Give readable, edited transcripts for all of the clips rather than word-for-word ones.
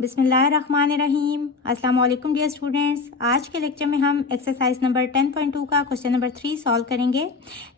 बिस्मिल्लाहिर्रहमानिर्रहीम। अस्सलाम वालेकुम डियर स्टूडेंट्स। आज के लेक्चर में हम एक्सरसाइज नंबर 10.2 का क्वेश्चन नंबर 3 सॉल्व करेंगे।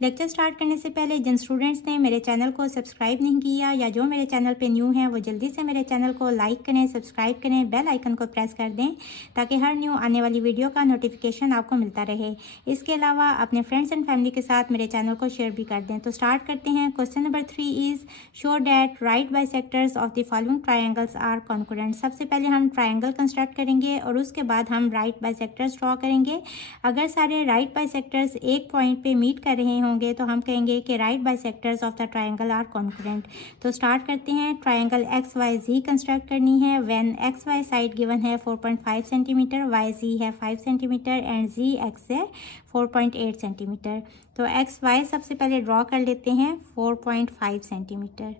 लेक्चर स्टार्ट करने से पहले जिन स्टूडेंट्स ने मेरे चैनल को सब्सक्राइब नहीं किया या जो मेरे चैनल पे न्यू हैं वो जल्दी से मेरे चैनल को लाइक करें, सब्सक्राइब करें, बेल आइकन को प्रेस कर दें ताकि हर न्यू आने वाली वीडियो का नोटिफिकेशन आपको मिलता रहे। इसके अलावा अपने फ्रेंड्स एंड फैमिली के साथ मेरे चैनल को शेयर भी कर दें। तो स्टार्ट करते हैं। Question number 3 is show that right bisectors of the following triangles are concurrent. सबसे पहले हम ट्राइंगल कंस्ट्रक्ट करेंगे और उसके बाद हम राइट बाइसेक्टर्स ड्रॉ करेंगे। अगर सारे राइट बाइसेक्टर्स एक पॉइंट पे मीट कर रहे होंगे तो हम कहेंगे कि right bisectors of the triangle are concurrent. तो स्टार्ट करते हैं। Triangle X Y Z construct करनी है। When X Y side given है 4.5 सेंटीमीटर, वाई जी है 5 सेंटीमीटर एंड जी एक्स है 4.8 सेंटीमीटर। तो एक्स वाई सबसे पहले ड्रॉ कर लेते हैं 4.5 सेंटीमीटर।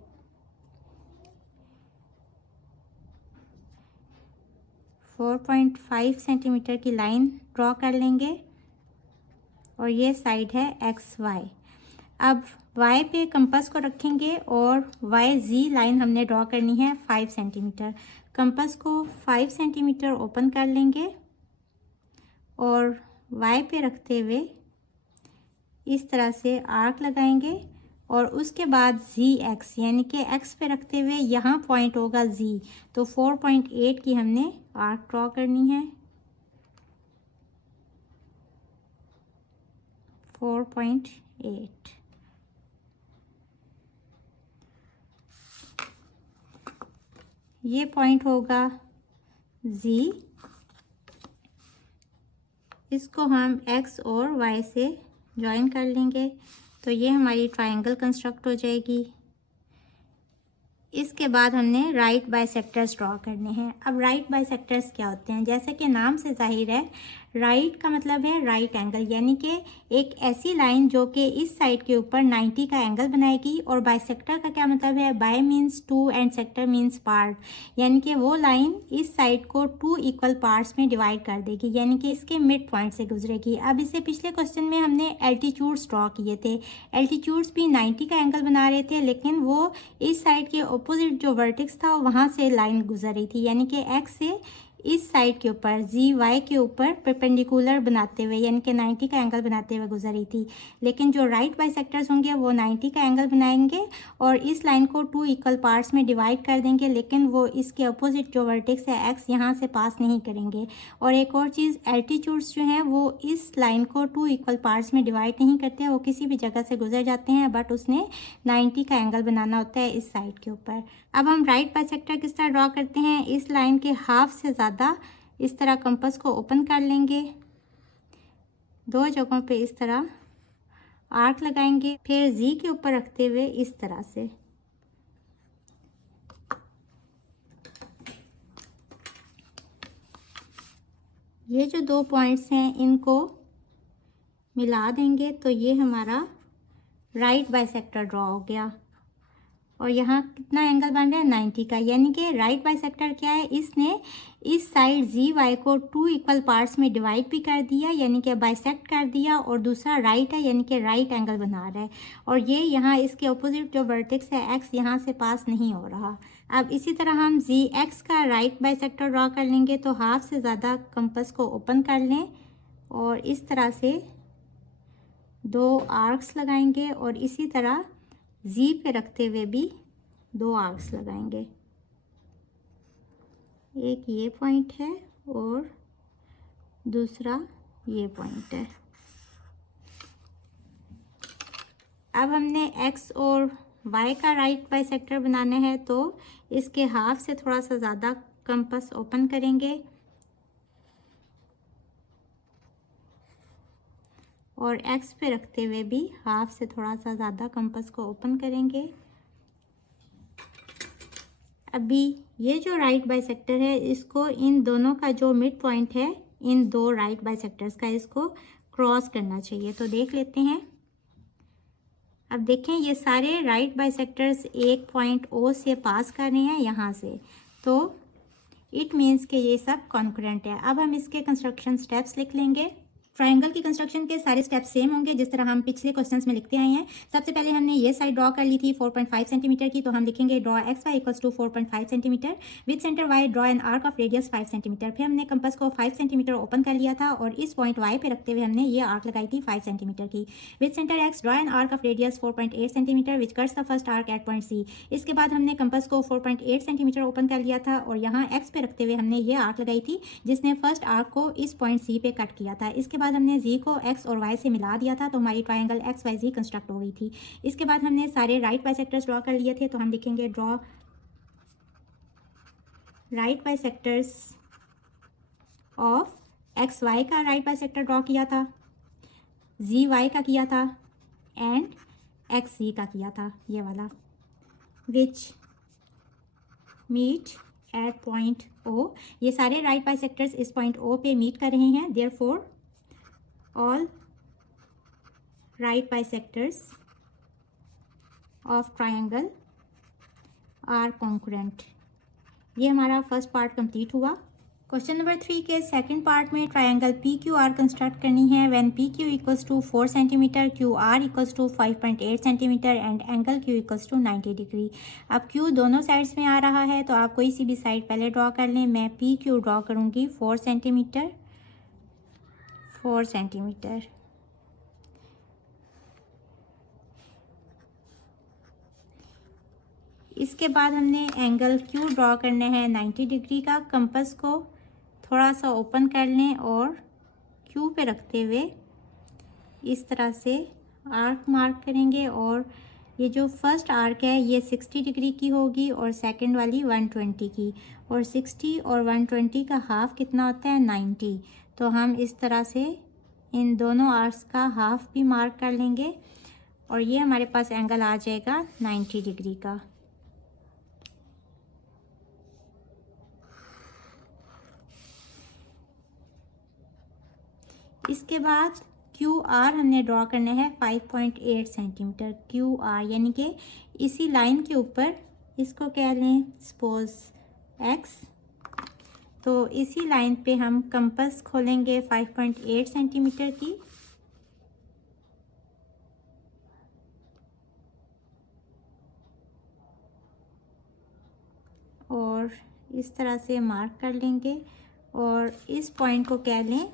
फोर 4.5 सेंटीमीटर की लाइन ड्रॉ कर लेंगे और ये साइड है एक्स वाई। अब वाई पे कंपास को रखेंगे और वाई जी लाइन हमने ड्रॉ करनी है 5 सेंटीमीटर। कंपास को 5 सेंटीमीटर ओपन कर लेंगे और वाई पे रखते हुए इस तरह से आर्क लगाएंगे और उसके बाद जी एक्स यानी कि एक्स पे रखते हुए यहाँ पॉइंट होगा जी। तो 4.8 की हमने आर्क ड्रॉ करनी है। 4.8 ये पॉइंट होगा जी। इसको हम एक्स और वाई से ज्वाइन कर लेंगे तो ये हमारी ट्राइंगल कंस्ट्रक्ट हो जाएगी। इसके बाद हमने राइट बाइसेक्टर्स ड्रॉ करने हैं। अब राइट बाइसेक्टर्स क्या होते हैं? जैसे कि नाम से जाहिर है, राइट का मतलब है राइट एंगल, यानी कि एक ऐसी लाइन जो कि इस साइड के ऊपर 90 का एंगल बनाएगी। और बाइसेक्टर का क्या मतलब है? Bi means two and sector means part, यानी कि वो लाइन इस साइड को 2 इक्वल पार्ट्स में डिवाइड कर देगी, यानी कि इसके मिड पॉइंट से गुजरेगी। अब इससे पिछले क्वेश्चन में हमने एल्टीट्यूड्स ड्रॉ किए थे। एल्टीट्यूड्स भी 90 का एंगल बना रहे थे, लेकिन वो इस साइड के अपोजिट जो वर्टेक्स था वहाँ से लाइन गुजर रही थी, यानी कि एक्स से इस साइड के ऊपर जी वाई के ऊपर परपेंडिकुलर बनाते हुए, यानी कि 90 का एंगल बनाते हुए गुजर रही थी। लेकिन जो राइट बाइसेक्टर्स होंगे वो 90 का एंगल बनाएंगे और इस लाइन को 2 इक्वल पार्ट्स में डिवाइड कर देंगे, लेकिन वो इसके अपोजिट जो वर्टेक्स है एक्स यहाँ से पास नहीं करेंगे। और एक और चीज़, एल्टीट्यूड्स जो हैं वो इस लाइन को 2 इक्वल पार्ट्स में डिवाइड नहीं करते, वो किसी भी जगह से गुजर जाते हैं, बट उसने 90 का एंगल बनाना होता है इस साइड के ऊपर। अब हम राइट बाइसेक्टर किस तरह ड्रॉ करते हैं? इस लाइन के हाफ से ज़्यादा इस तरह कंपास को ओपन कर लेंगे, 2 जगहों पे इस तरह आर्क लगाएंगे, फिर जी के ऊपर रखते हुए इस तरह से ये जो 2 पॉइंट्स हैं इनको मिला देंगे तो ये हमारा राइट बाइसेक्टर ड्रॉ हो गया। और यहाँ कितना एंगल बन रहा है? 90 का, यानी कि राइट बाइसेक्टर क्या है? इसने इस साइड जी वाई को 2 इक्वल पार्ट्स में डिवाइड भी कर दिया, यानी कि बाइसेक्ट कर दिया, और दूसरा राइट है यानी कि राइट एंगल बना रहा है। और ये यहाँ इसके अपोजिट जो वर्टेक्स है एक्स यहाँ से पास नहीं हो रहा। अब इसी तरह हम जी एक्स का राइट बाइसेक्टर ड्रॉ कर लेंगे। तो हाफ से ज़्यादा कंपास को ओपन कर लें और इस तरह से 2 आर्क्स लगाएंगे और इसी तरह जी पे रखते हुए भी 2 आर्क्स लगाएंगे। एक ये पॉइंट है और दूसरा ये पॉइंट है। अब हमने एक्स और वाई का राइट बाइसेक्टर बनाना है तो इसके हाफ से थोड़ा सा ज़्यादा कंपास ओपन करेंगे और एक्स पे रखते हुए भी हाफ से थोड़ा सा ज़्यादा कंपास को ओपन करेंगे। अभी ये जो राइट बाइसेक्टर है इसको इन दोनों का जो मिड पॉइंट है इन 2 राइट बाइसेक्टर्स का इसको क्रॉस करना चाहिए। तो देख लेते हैं। अब देखें ये सारे राइट बाइसेक्टर्स एक पॉइंट ओ से पास कर रहे हैं यहाँ से, तो इट मीन्स कि ये सब कॉन्करेंट है। अब हम इसके कंस्ट्रक्शन स्टेप्स लिख लेंगे। ट्रायंगल की कंस्ट्रक्शन के सारे स्टेप्स सेम होंगे जिस तरह हम पिछले क्वेश्चंस में लिखते आए हैं। सबसे पहले हमने ये साइड ड्रॉ कर ली थी 4.5 सेंटीमीटर की, तो हम लिखेंगे draw X Y equals to 4.5 centimetre with centre Y draw an arc of radius 5 centimetre. फिर हमने कंपास को 5 सेंटीमीटर ओपन कर लिया था और इस पॉइंट वाई पे रखते हुए हमने ये आर्क लगाई थी 5 सेंटीमीटर की। With centre X draw an arc of radius 4.8 centimetre which cuts the first arc at point C. इसके बाद हमने कंपास को 4.8 सेंटीमीटर ओपन कर लिया था और यहाँ एक्स पे रखते हुए हमने ये आर्क लगाई थी जिसने फर्स्ट आर्क को इस पॉइंट सी पे कट किया था। इसके बाद हमने जी को एक्स और वाई से मिला दिया था तो हमारी triangle x Y Z construct हो गई थी। इसके बाद हमने सारे राइट बाइसेक्टर्स ड्रॉ कर लिए थे, तो हम लिखेंगे draw right bisectors of X Y का राइट बाइसेक्टर ड्रॉ किया था, जी वाई का किया था एंड एक्स जी का किया था, ये वाला, which meet at point O. ये सारे राइट बाइसेक्टर्स इस पॉइंट ओ पे मीट कर रहे हैं, therefore all right bisectors of triangle are congruent। ये हमारा फर्स्ट पार्ट कंप्लीट हुआ। क्वेश्चन नंबर 3 के सेकंड पार्ट में triangle P Q R construct करनी है when P Q equals to 4 centimetre, Q R equals to 5.8 centimetre and angle Q equals to 90 degree. अब Q दोनों sides में आ रहा है तो आप कोई सी भी साइड पहले ड्रॉ कर लें। मैं पी क्यू ड्रॉ करूँगी 4 सेंटीमीटर। इसके बाद हमने एंगल क्यू ड्रॉ करना है 90 डिग्री का। कंपास को थोड़ा सा ओपन कर लें और क्यू पे रखते हुए इस तरह से आर्क मार्क करेंगे और ये जो फर्स्ट आर्क है ये 60 डिग्री की होगी और सेकंड वाली 120 की, और 60 और 120 का हाफ कितना होता है 90। तो हम इस तरह से इन दोनों आर्क्स का हाफ भी मार्क कर लेंगे और ये हमारे पास एंगल आ जाएगा 90 डिग्री का। इसके बाद क्यू आर हमने ड्रॉ करना है 5.8 सेंटीमीटर। क्यू आर यानी कि इसी लाइन के ऊपर इसको कह लें सपोज एक्स, तो इसी लाइन पे हम कंपास खोलेंगे 5.8 सेंटीमीटर की और इस तरह से मार्क कर लेंगे और इस पॉइंट को कह लें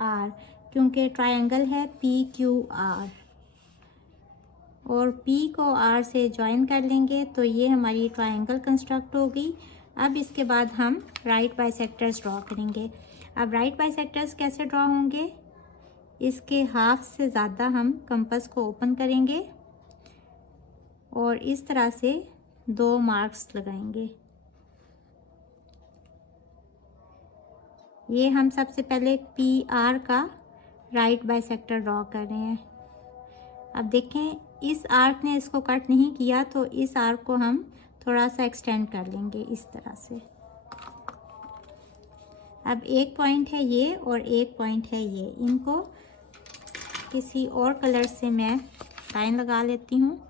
आर, क्योंकि ट्रायंगल है पी क्यू आर, और पी को आर से ज्वाइन कर लेंगे तो ये हमारी ट्रायंगल कंस्ट्रक्ट होगी। अब इसके बाद हम राइट बाइसेक्टर्स ड्रॉ करेंगे। अब राइट बाइसेक्टर्स कैसे ड्रॉ होंगे, इसके हाफ से ज़्यादा हम कंपास को ओपन करेंगे और इस तरह से 2 मार्क्स लगाएंगे। ये हम सबसे पहले पी आर का राइट बाइसेक्टर ड्रॉ कर रहे हैं। अब देखें इस आर्क ने इसको कट नहीं किया तो इस आर्क को हम थोड़ा सा एक्सटेंड कर लेंगे इस तरह से। अब एक पॉइंट है ये और एक पॉइंट है ये, इनको किसी और कलर से मैं लाइन लगा लेती हूँ।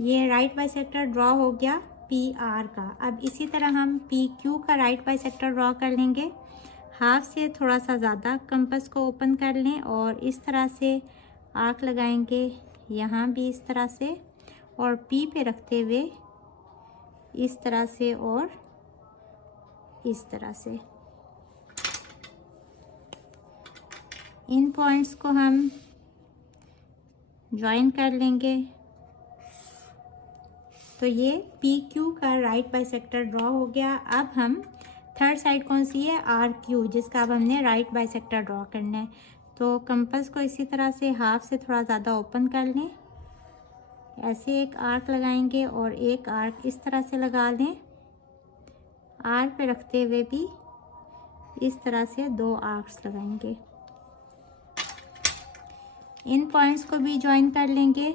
ये राइट बाइसेक्टर ड्रॉ हो गया पी आर का। अब इसी तरह हम पी क्यू का राइट बाइसेक्टर ड्रॉ कर लेंगे। हाफ से थोड़ा सा ज़्यादा कंपास को ओपन कर लें और इस तरह से आर्क लगाएंगे यहाँ भी इस तरह से, और पी पे रखते हुए इस तरह से और इस तरह से। इन पॉइंट्स को हम ज्वाइन कर लेंगे तो ये पी क्यू का राइट बाइसेक्टर ड्रॉ हो गया। अब हम थर्ड साइड कौन सी है, आर क्यू, जिसका अब हमने राइट बाइसेक्टर ड्रॉ करना है। तो कंपास को इसी तरह से हाफ से थोड़ा ज़्यादा ओपन कर लें, ऐसे एक आर्क लगाएंगे और एक आर्क इस तरह से लगा लें। आर पे रखते हुए भी इस तरह से 2 आर्क्स लगाएंगे। इन पॉइंट्स को भी ज्वाइन कर लेंगे।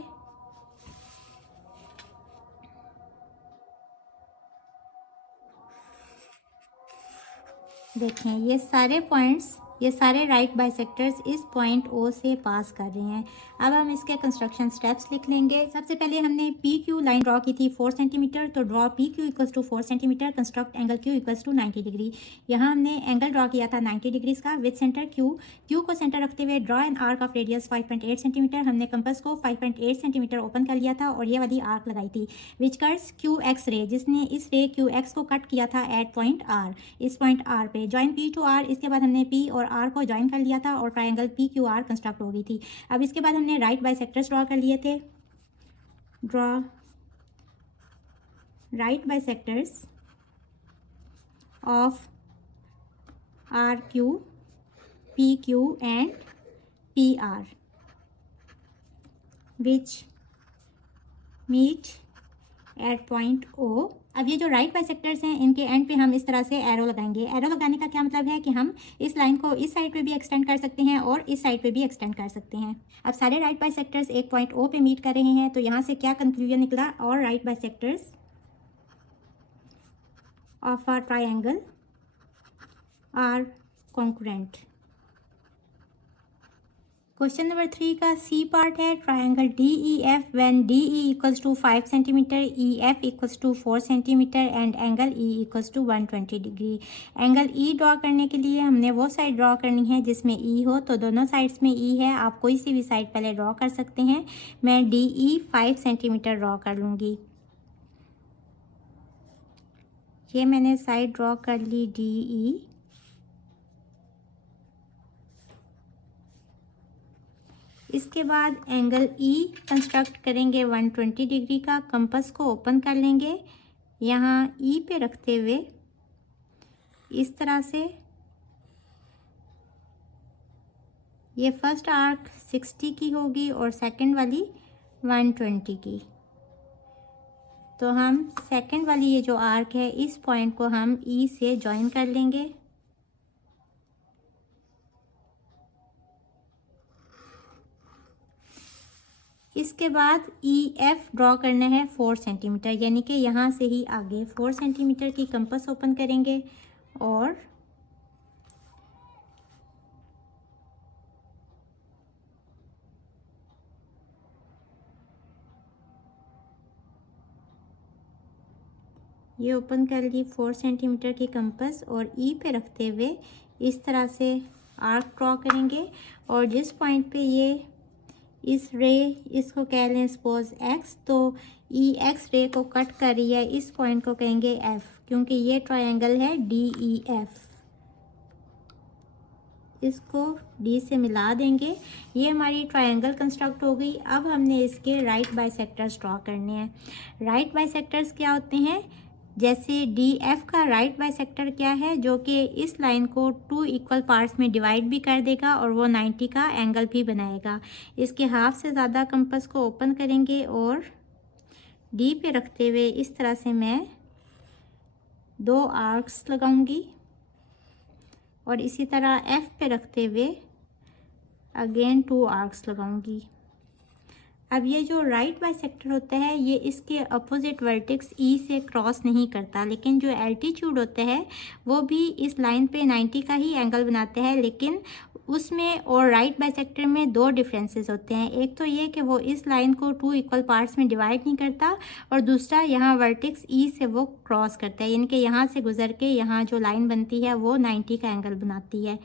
देखें ये सारे पॉइंट्स ये सारे राइट बाइसेक्टर्स इस पॉइंट ओ से पास कर रहे हैं। अब हम इसके कंस्ट्रक्शन स्टेप्स लिख लेंगे। सबसे पहले हमने पी क्यू लाइन ड्रॉ की थी 4 सेंटीमीटर, तो draw P Q equals to 4 centimetre, construct angle Q equals to 90 degree. यहाँ हमने एंगल ड्रॉ किया था 90 डिग्रीज का विद सेंटर क्यू। क्यू को सेंटर रखते हुए draw an arc of radius 5.8 centimetre. हमने कंपास को 5.8 सेंटीमीटर ओपन कर लिया था और ये वाली आर्क लगाई थी विच कर्व्स क्यू एक्स रे, जिसने इस रे क्यू एक्स को कट किया था एट पॉइंट आर, इस पॉइंट आर पे। ज्वाइन पी टू आर, इसके बाद हमने पी और आर को ज्वाइन कर लिया था और triangle P Q R construct हो गई थी। अब इसके बाद हमने राइट बाइसेक्टर्स ड्रॉ कर लिए थे। Draw right bisectors of R Q, P Q and P R which meet at point O. अब ये जो राइट बाइसेक्टर्स हैं इनके एंड पे हम इस तरह से एरो लगाएंगे। एरो लगाने का क्या मतलब है कि हम इस लाइन को इस साइड पे भी एक्सटेंड कर सकते हैं और इस साइड पे भी एक्सटेंड कर सकते हैं। अब सारे राइट बाइसेक्टर्स एक पॉइंट ओ पे मीट कर रहे हैं, तो यहाँ से क्या कंक्लूजन निकला, और right bisectors of our triangle are congruent. Question number 3 का सी पार्ट है triangle D E F when D E equals to 5 centimetre, E F equals to 4 centimetre and angle E equals to 120 degree. Angle E draw करने के लिए हमने वो side draw करनी है जिसमें ई हो, तो दोनों साइड्स में ई है, आप कोई सी भी साइड पहले ड्रॉ कर सकते हैं। मैं डी ई 5 सेंटीमीटर ड्रॉ कर लूँगी। ये मैंने साइड ड्रॉ कर ली डी ई। इसके बाद एंगल ई कंस्ट्रक्ट करेंगे 120 डिग्री का। कंपास को ओपन कर लेंगे, यहाँ ई पे रखते हुए इस तरह से। ये फर्स्ट आर्क 60 की होगी और सेकंड वाली 120 की। तो हम सेकंड वाली ये जो आर्क है इस पॉइंट को हम ई से ज्वाइन कर लेंगे। इसके बाद ई एफ ड्रॉ करना है 4 सेंटीमीटर, यानी कि यहाँ से ही आगे 4 सेंटीमीटर की कंपास ओपन करेंगे और ये ओपन कर ली 4 सेंटीमीटर की कंपास और ई पे रखते हुए इस तरह से आर्क ड्रॉ करेंगे। और जिस पॉइंट पे ये इस रे, इसको कह लें सपोज एक्स, तो ई एक्स रे को कट कर रही है, इस पॉइंट को कहेंगे एफ, क्योंकि ये ट्रायंगल है डी ई एफ। इसको डी से मिला देंगे, ये हमारी ट्रायंगल कंस्ट्रक्ट हो गई। अब हमने इसके राइट बाइसेक्टर्स ड्रॉ करने हैं। राइट बाइसेक्टर्स क्या होते हैं, जैसे डी एफ का राइट बाइसेक्टर क्या है, जो कि इस लाइन को 2 इक्वल पार्ट्स में डिवाइड भी कर देगा और वो 90 का एंगल भी बनाएगा। इसके हाफ से ज़्यादा कंपास को ओपन करेंगे और डी पे रखते हुए इस तरह से मैं 2 आर्क्स लगाऊंगी और इसी तरह एफ पे रखते हुए अगेन 2 आर्क्स लगाऊंगी। अब ये जो राइट बाइसेक्टर होता है ये इसके अपोजिट वर्टेक्स ई से क्रॉस नहीं करता, लेकिन जो एल्टीट्यूड होता है वो भी इस लाइन पे 90 का ही एंगल बनाते हैं, लेकिन उसमें और राइट बाइसेक्टर में 2 डिफरेंसेस होते हैं। एक तो ये कि वो इस लाइन को 2 इक्वल पार्ट्स में डिवाइड नहीं करता, और दूसरा यहाँ वर्टेक्स ई से वो क्रॉस करता है, यानी कि यहाँ से गुजर के यहाँ जो लाइन बनती है वो 90 का एंगल बनाती है।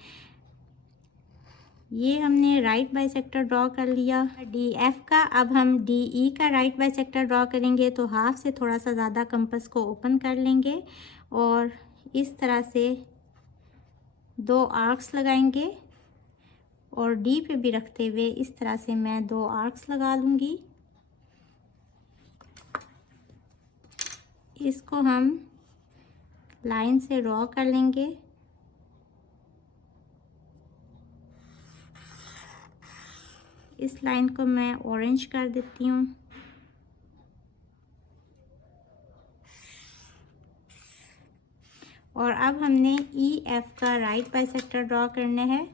ये हमने राइट बाइसेक्टर ड्रॉ कर लिया डी एफ का। अब हम डी ई का राइट बाइसेक्टर ड्रॉ करेंगे, तो हाफ से थोड़ा सा ज़्यादा कंपास को ओपन कर लेंगे और इस तरह से 2 आर्क्स लगाएंगे और डी पे भी रखते हुए इस तरह से मैं 2 आर्क्स लगा लूँगी। इसको हम लाइन से ड्रॉ कर लेंगे। इस लाइन को मैं ऑरेंज कर देती हूँ। और अब हमने ई एफ का राइट बाइसेक्टर ड्रॉ करना है।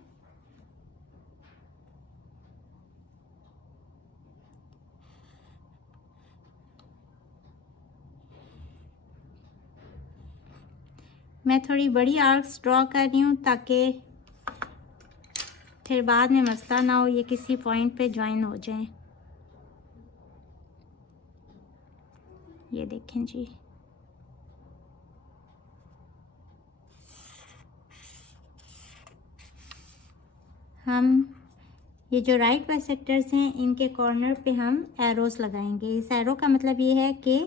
मैं थोड़ी बड़ी आर्क्स ड्रॉ कर रही हूँ ताकि फिर बाद में मसला ना हो ये किसी पॉइंट पे ज्वाइन हो जाएं। ये देखें जी, हम ये जो राइट बाइसेक्टर्स हैं इनके कॉर्नर पे हम एरोस लगाएंगे। इस एरो का मतलब ये है कि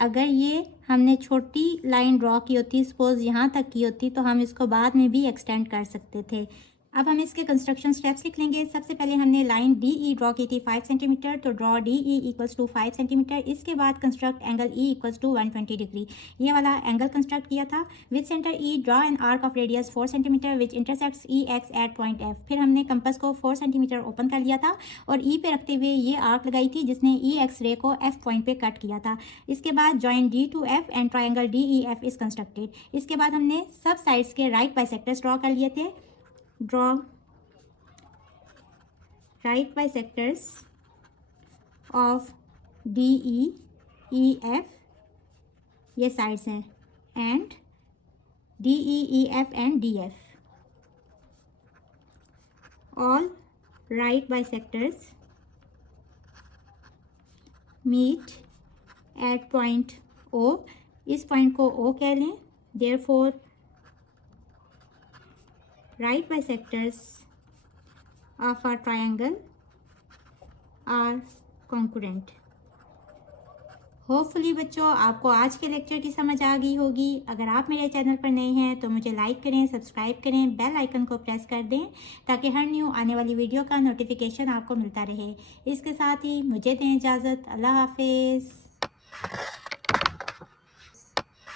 अगर ये हमने छोटी लाइन ड्रॉ की होती, सपोज यहाँ तक की होती, तो हम इसको बाद में भी एक्सटेंड कर सकते थे। अब हम इसके कंस्ट्रक्शन स्टेप्स लिख लेंगे। सबसे पहले हमने लाइन डी ई ड्रॉ की थी 5 सेंटीमीटर, तो draw D E equals to 5 centimetre. इसके बाद construct angle E equals to 120 degree, ये वाला एंगल कंस्ट्रक्ट किया था। With centre E draw an arc of radius 4 centimetre which intersects E X at point F. फिर हमने compass को 4 centimetre open कर लिया था और ई पे रखते हुए ये आर्क लगाई थी जिसने ई एक्स रे को एफ पॉइंट पे कट किया था। इसके बाद join D to F and triangle D E F is constructed. इसके बाद हमने सब साइड्स के राइट बाइसेक्टर्स ड्रॉ कर लिए थे। Draw right bisectors of DE, EF, ये साइड्स हैं, and DE, EF and DF. All right bisectors meet at point O. इस पॉइंट को O कह लें। Therefore, right bisectors of a triangle are congruent. Hopefully बच्चों आपको आज के लेक्चर की समझ आ गई होगी। अगर आप मेरे चैनल पर नए हैं तो मुझे लाइक करें, सब्सक्राइब करें, बेल आइकन को प्रेस कर दें ताकि हर न्यू आने वाली वीडियो का नोटिफिकेशन आपको मिलता रहे। इसके साथ ही मुझे दें इजाज़त। अल्लाह हाफिज़।